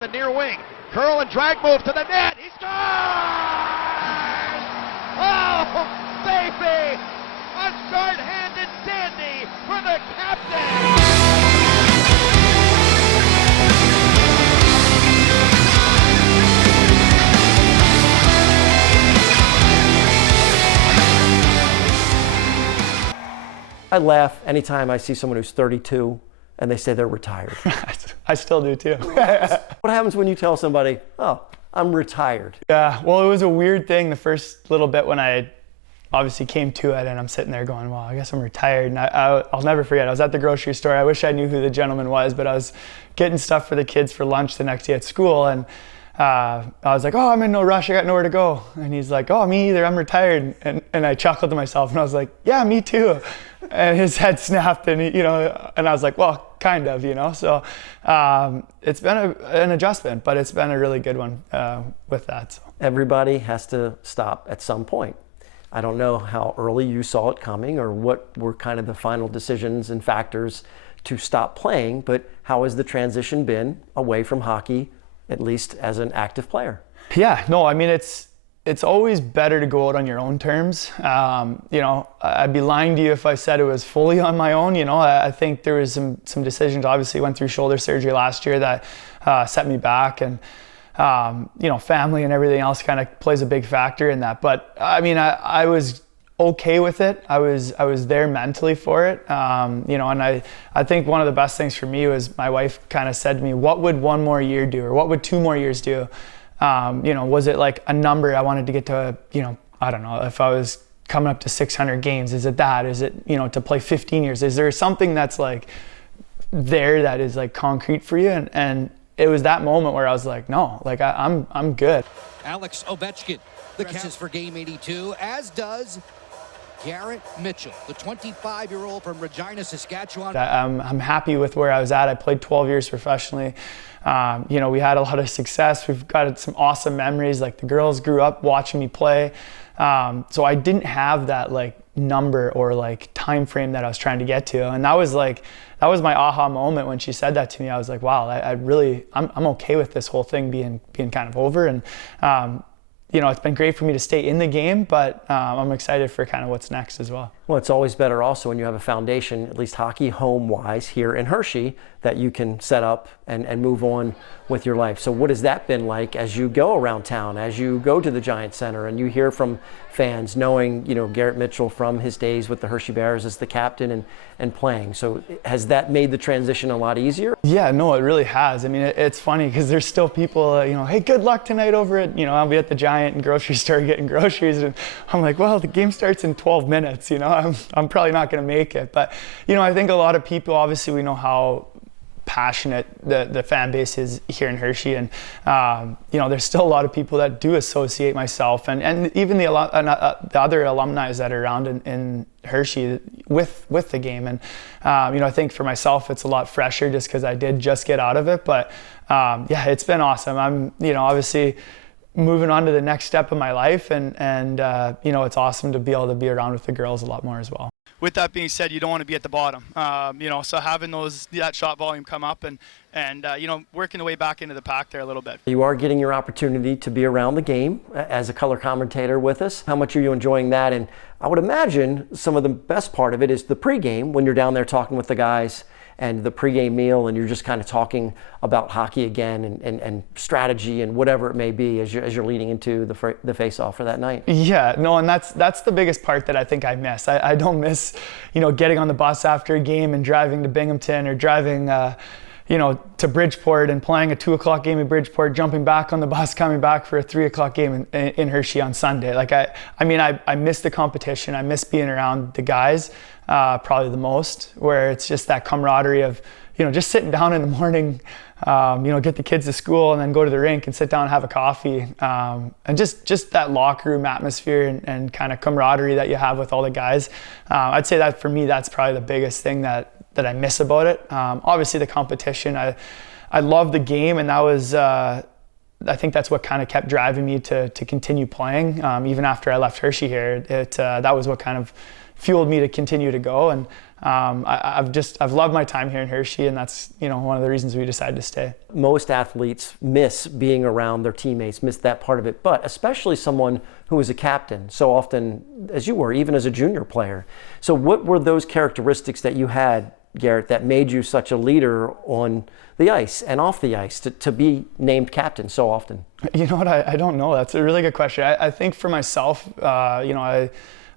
The near wing, curl and drag move to the net, he scores! Oh, baby! A short-handed dandy for the captain! I laugh anytime I see someone who's 32 and they say they're retired. I still do too. What happens when you tell somebody, oh, I'm retired? Yeah, well, it was a weird thing the first little bit when I obviously came to it, and I'm sitting there going, well, I guess I'm retired. And I'll never forget, I was at the grocery store. I wish I knew who the gentleman was, but I was getting stuff for the kids for lunch the next day at school, and I was like, oh, I'm in no rush, I got nowhere to go. And he's like, oh, me either, I'm retired. And I chuckled to myself, and I was like, yeah, me too. And his head snapped, and and I was like, well, kind of, So it's been an adjustment, but it's been a really good one with that. So. Everybody has to stop at some point. I don't know how early you saw it coming or what were kind of the final decisions and factors to stop playing, but how has the transition been away from hockey, at least as an active player? Yeah, no, I mean, it's always better to go out on your own terms. I'd be lying to you if I said it was fully on my own. I think there was some decisions. Obviously, went through shoulder surgery last year that set me back, and family and everything else kind of plays a big factor in that. But I mean, I was okay with it. I was there mentally for it. And I think one of the best things for me was my wife kind of said to me, what would one more year do, or what would 2 more years do? Was it like a number I wanted to get to, I don't know, if I was coming up to 600 games, is it that? Is it, to play 15 years? Is there something that's like there that is like concrete for you? And it was that moment where I was like, no, like I'm good. Alex Ovechkin, the catches for game 82, as does Garrett Mitchell, the 25-year-old from Regina, Saskatchewan. I'm happy with where I was at. I played 12 years professionally. We had a lot of success. We've got some awesome memories. Like the girls grew up watching me play. So I didn't have that like number or like time frame that I was trying to get to. And that was my aha moment when she said that to me. I was like, wow, I'm okay with this whole thing being kind of over. And it's been great for me to stay in the game, but I'm excited for kind of what's next as well. Well, it's always better also when you have a foundation, at least hockey home-wise here in Hershey, that you can set up and move on with your life. So what has that been like as you go around town, as you go to the Giant Center and you hear from fans, knowing, Garrett Mitchell from his days with the Hershey Bears as the captain and playing? So has that made the transition a lot easier? Yeah, no, it really has. I mean, it's funny because there's still people, hey, good luck tonight over at, I'll be at the Giant and grocery store getting groceries. And I'm like, well, the game starts in 12 minutes, I'm probably not going to make it. But, I think a lot of people, obviously we know how passionate the fan base is here in Hershey, and there's still a lot of people that do associate myself and even the other alumni that are around in Hershey with the game. And I think for myself it's a lot fresher just because I did just get out of it. But it's been awesome. I'm obviously moving on to the next step of my life, and it's awesome to be able to be around with the girls a lot more as well. With that being said, you don't want to be at the bottom, so having that shot volume come up and working the way back into the pack there a little bit. You are getting your opportunity to be around the game as a color commentator with us. How much are you enjoying that? And I would imagine some of the best part of it is the pregame, when you're down there talking with the guys, and the pregame meal, and you're just kind of talking about hockey again and strategy and whatever it may be as you're leading into the face-off for that night. Yeah, no, and that's the biggest part that I think I miss. I don't miss, getting on the bus after a game and driving to Binghamton or driving, to Bridgeport and playing a 2:00 game in Bridgeport, jumping back on the bus, coming back for a 3:00 game in Hershey on Sunday. Like I miss the competition. I miss being around the guys. Probably the most, where it's just that camaraderie of, just sitting down in the morning, get the kids to school and then go to the rink and sit down and have a coffee. And just that locker room atmosphere and kind of camaraderie that you have with all the guys. I'd say that for me, that's probably the biggest thing that I miss about it. Obviously the competition, I love the game, and that was, I think that's what kind of kept driving me to continue playing. Even after I left Hershey here, that was what kind of fueled me to continue to go. And I've loved my time here in Hershey, and that's, you know, one of the reasons we decided to stay. Most athletes miss being around their teammates, miss that part of it, but especially someone who is a captain so often, as you were, even as a junior player. So what were those characteristics that you had, Garrett, that made you such a leader on the ice and off the ice to be named captain so often? You know what, I don't know. That's a really good question. I think for myself, you know,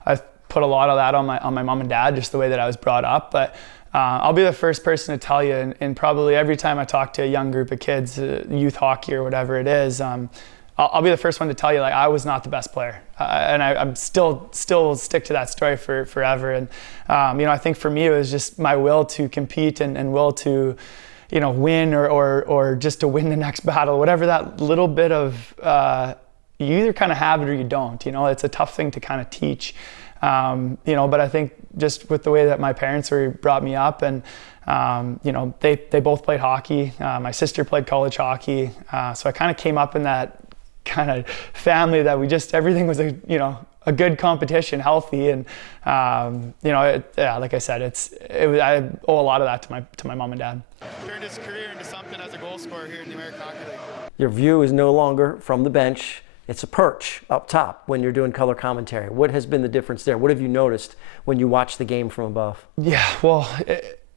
I put a lot of that on my mom and dad, just the way that I was brought up. But I'll be the first person to tell you, and probably every time I talk to a young group of kids, youth hockey or whatever it is, I'll be the first one to tell you, like, I was not the best player, and I'm still stick to that story forever. And you know, I think for me it was just my will to compete and will to, you know, win or just to win the next battle, whatever that little bit of, you either kind of have it or you don't. You know, it's a tough thing to kind of teach. You know, but I think just with the way that my parents brought me up, and you know, they both played hockey. My sister played college hockey, so I kind of came up in that kind of family that everything was a good competition, healthy, and you know, like I said, I owe a lot of that to my mom and dad. Turned his career into something as a goal scorer here in the American Hockey League. Your view is no longer from the bench. It's a perch up top when you're doing color commentary. What has been the difference there? What have you noticed when you watch the game from above? Yeah, well,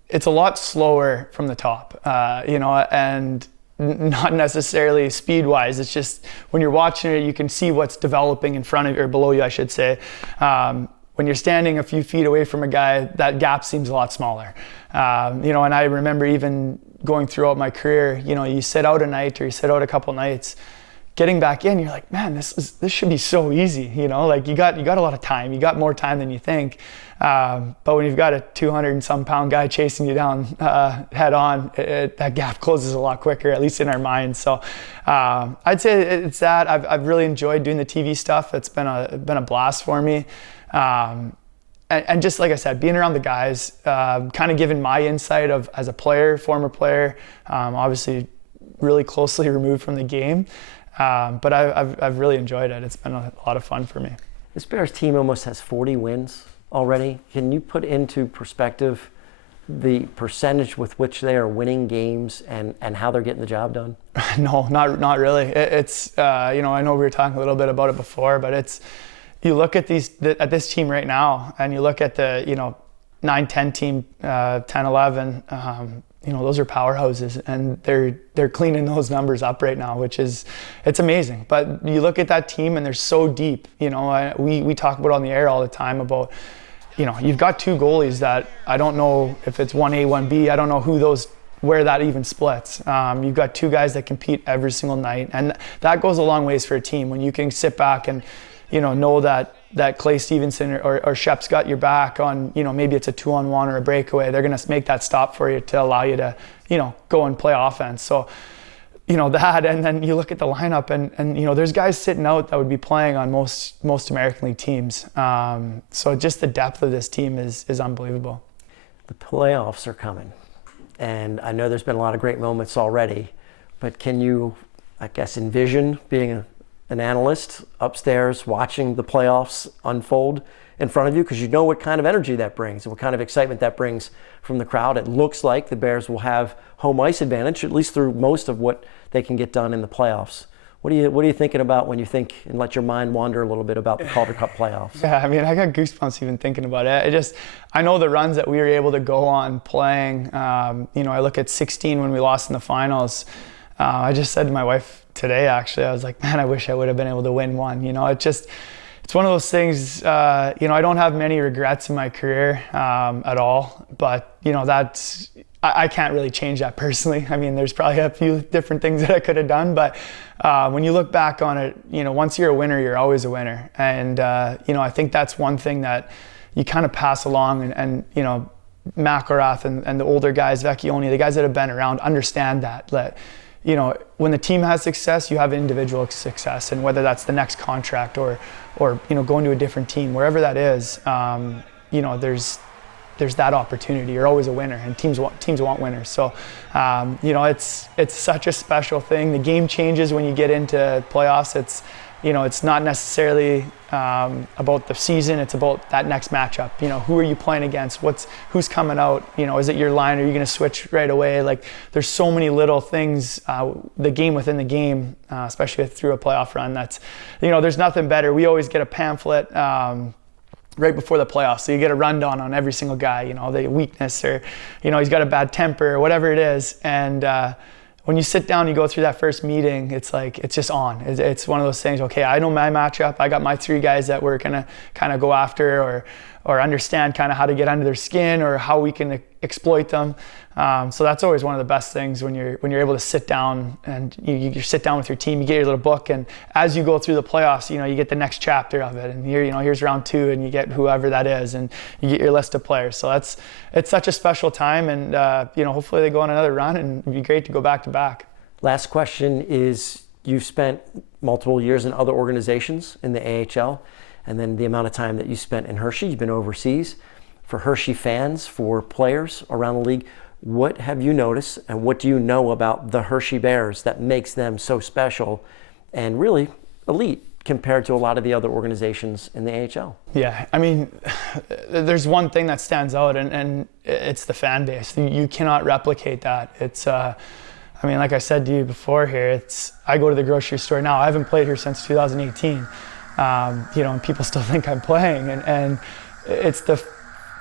it's a lot slower from the top, you know, and not necessarily speed-wise. It's just when you're watching it, you can see what's developing in front of you, or below you, I should say. When you're standing a few feet away from a guy, that gap seems a lot smaller. You know, and I remember even going throughout my career, you know, you sit out a night or you sit out a couple nights, getting back in, you're like, man, this should be so easy, you know, like you got a lot of time, you got more time than you think. But when you've got a 200 and some pound guy chasing you down head on, that gap closes a lot quicker, at least in our minds. So I'd say it's that. I've really enjoyed doing the TV stuff. It's been a blast for me. And just like I said, being around the guys, kind of giving my insight as a player, former player, obviously really closely removed from the game. But I've really enjoyed it. It's been a lot of fun for me. This Bears team almost has 40 wins already. Can you put into perspective the percentage with which they are winning games and how they're getting the job done? No, not really. It's you know, I know we were talking a little bit about it before, but you look at this team right now, and you look at the, you know, 9-10 team, 10-11. You know, those are powerhouses, and they're cleaning those numbers up right now, it's amazing. But you look at that team, and they're so deep. You know, we talk about on the air all the time about, you know, you've got two goalies that I don't know if it's 1A, 1B. I don't know where that even splits. You've got two guys that compete every single night, and that goes a long ways for a team when you can sit back and, you know that Clay Stevenson or Shep's got your back on, you know, maybe it's a 2-on-1 or a breakaway. They're going to make that stop for you to allow you to, you know, go and play offense. So, you know, that, and then you look at the lineup, and you know, there's guys sitting out that would be playing on most American League teams. So just the depth of this team is unbelievable. The playoffs are coming, and I know there's been a lot of great moments already, but can you, I guess, envision being an analyst upstairs watching the playoffs unfold in front of you, because you know what kind of energy that brings and what kind of excitement that brings from the crowd? It looks like the Bears will have home ice advantage, at least through most of what they can get done in the playoffs. What are you thinking about when you think and let your mind wander a little bit about the Calder Cup playoffs? Yeah, I mean, I got goosebumps even thinking about it. I know the runs that we were able to go on playing. You know, I look at 16 when we lost in the finals. I just said to my wife today, actually, I was like, man, I wish I would have been able to win one. You know, it's one of those things, you know, I don't have many regrets in my career at all, but, you know, I can't really change that personally. I mean, there's probably a few different things that I could have done, but when you look back on it, you know, once you're a winner, you're always a winner. And, you know, I think that's one thing that you kind of pass along, and you know, McElrath and the older guys, Vecchione, the guys that have been around, understand that, you know, when the team has success, you have individual success, and whether that's the next contract or you know, going to a different team, wherever that is, you know, there's that opportunity. You're always a winner, and teams want winners. So, you know, it's such a special thing. The game changes when you get into playoffs. it's not necessarily about the season. It's about that next matchup. Who are you playing against? Who's coming out? Is it your line? Are you going to switch right away? Like, there's so many little things, the game within the game, especially through a playoff run. That's, there's nothing better. We always get a pamphlet right before the playoffs, so you get a rundown on every single guy. The weakness, or he's got a bad temper, or whatever it is, and when you sit down, you go through that first meeting, it's like, it's just on. It's one of those things, okay, I know my matchup. I got my 3 guys that we're gonna kind of go after, or understand kind of how to get under their skin, or how we can exploit them. So that's always one of the best things when you're able to sit down, and you sit down with your team, you get your little book, and as you go through the playoffs, you get the next chapter of it, and here's round 2, and you get whoever that is, and you get your list of players. So it's such a special time, and hopefully they go on another run, and it'd be great to go back to back. Last question is, you've spent multiple years in other organizations in the AHL, and then the amount of time that you spent in Hershey, you've been overseas. For Hershey fans, for players around the league, what have you noticed, and what do you know about the Hershey Bears that makes them so special and really elite compared to a lot of the other organizations in the AHL? Yeah, I mean, there's one thing that stands out, and it's the fan base. You cannot replicate that. It's, like I said to you before here, I go to the grocery store now. I haven't played here since 2018, and people still think I'm playing, and it's the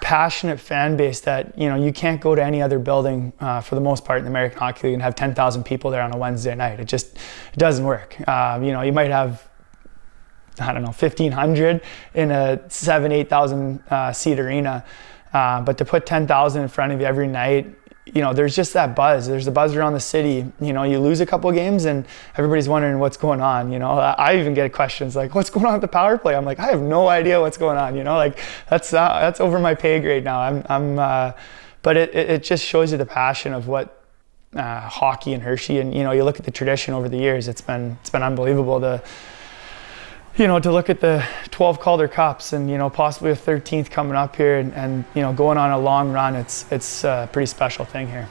passionate fan base that you can't go to any other building for the most part in the American Hockey League and have 10,000 people there on a Wednesday night. It doesn't work. You might have, I don't know, 1,500 in a 7,000-8,000 seat arena, but to put 10,000 in front of you every night, there's just that buzz. There's the buzz around the city. You lose a couple of games and everybody's wondering what's going on. I even get questions like, what's going on with the power play? I'm like, I have no idea what's going on. That's over my pay grade now. But it just shows you the passion of what hockey in Hershey, and you look at the tradition over the years. It's been unbelievable to look at the 12 Calder Cups and, possibly a 13th coming up here, and going on a long run. It's a pretty special thing here.